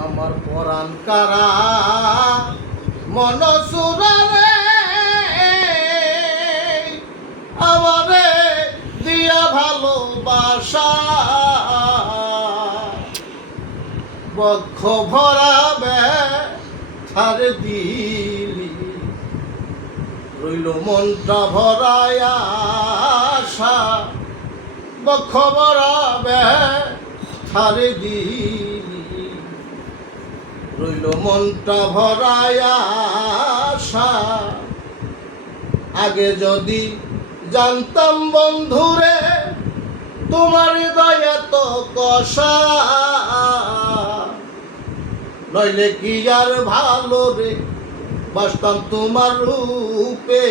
আমার পরাণ কারা মন সুরারে আমারে দিয়া ভালোবাসা বক্ষ ভরাবে ছাড় দিলি রইল মনটা ভরায় আশা বক্ষ ভরাবে ছাড় দিলি রইল মনটা ভরায় আশা আগে যদি জানতাম বন্ধুরে তোমার হৃদয়ে তো কষা নইলে কি আর ভালো রে বাসতাম তোমার রূপে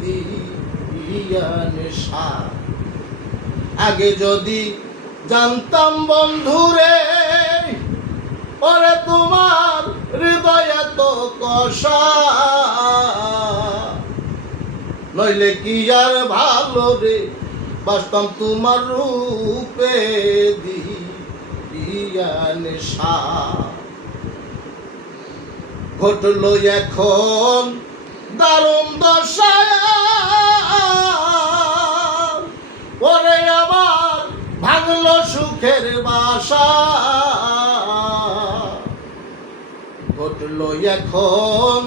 দিয়া নেশা আগে যদি জানতাম বন্ধুরে ওরে তোমার হৃদয়ে তো কষা নইলে কি আর ভালো রে বাসতাম তোমার রূপে দিয়া নেশা ঘটলো এখন দারুণ দশা ওরে আবার ভাঙলো সুখের বাসা ঘটলো এখন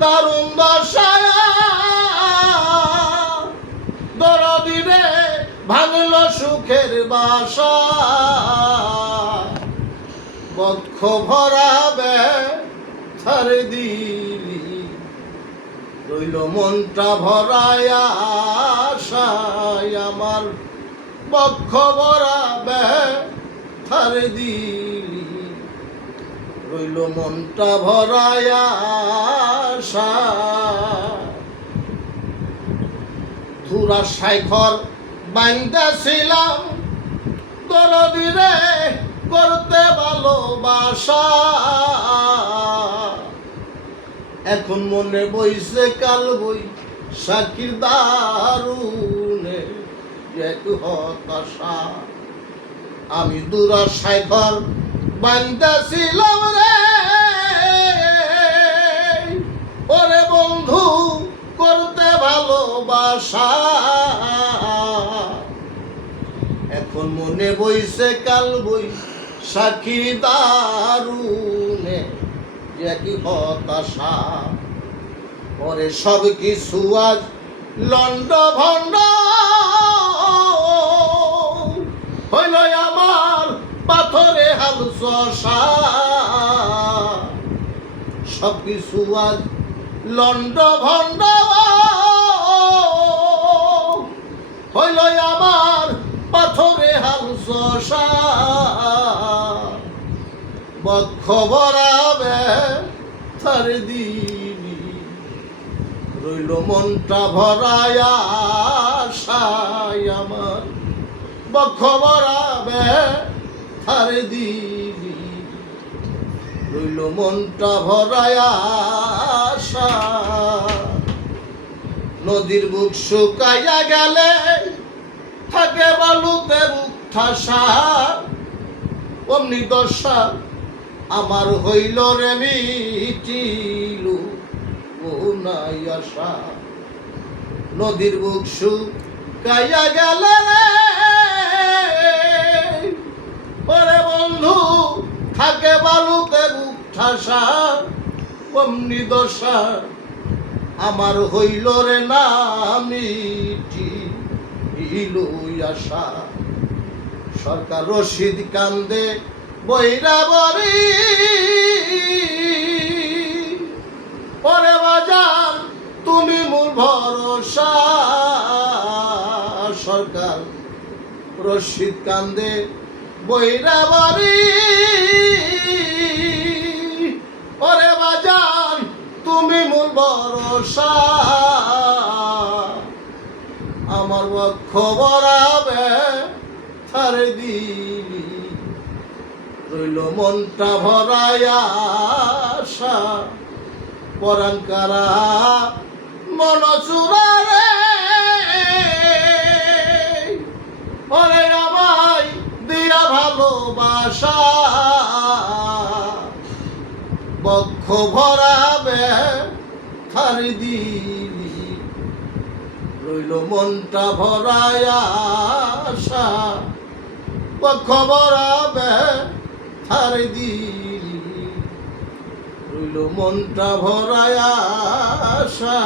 দারুণ দশা দরদি রে ভাঙলো সুখের বাসা বক্ষ ভরাবে ছাড় দিলি রইল মনটা ভরায় আশায় আমার বক্ষ ভরাবে ছাড় দিলি রইল মনটা ভরায় আশা ধুরা সাইখর বান্দাছিলাম দরদি রে করতে ভালোবাসা এখন মনে বইছে কাল বই সাকির দারুণে এক হতাশা আমি দুরাশায় ঘর বান্দাছিলাম রে ওরে বন্ধু করতে ভালোবাসা এখন মনে বইছে কাল বই সাক্ষী দারুণে একই হতাশা পরে সব কিছু আজ লন্ড ভন্ড হইল আমার পাথরে হাল চষা সব কিছু আজ লন্ড ভন্ড হইল আমার পাথরে হাল চষা বক্ষ ভরাবে ছাড় দিলি রইল মনটা ভরায় আশায় আমার বক্ষ ভরাবে ছাড় দিলি রইল মনটা ভরায় আশা নদীর বুক শুকাইয়া গেলে থাকে বালুতে বুক ঠাসা অমনি দশা আমার হইল রে মিটিলু ও নাই আশা নদীর বুক শুকাইয়া গেলে রে ওরে বন্ধু থাকে বালুতে বুক ঠাসা অমনি দশা আমার হইল রে না মিটিলু আশা সরকার রশিদ কান্দে বৈরাবরী পরে বাজার তুমি মূল ভরসা সরকার রশিদ কান্দে বৈরাবরী পরে বাজার তুমি মূল ভরসা আমার বক্ষ ভরাবে ছাড় দিলি রইল মনটা ভরায় আশা পরাণ কারা মন চুরারে ওরে আমায় দিয়া ভালোবাসা বক্ষ ভরাবে থার দিলি রইল মনটা ভরায় আশা বক্ষ ভরাবে থার দিলি রইল মনটা ভরায় আশা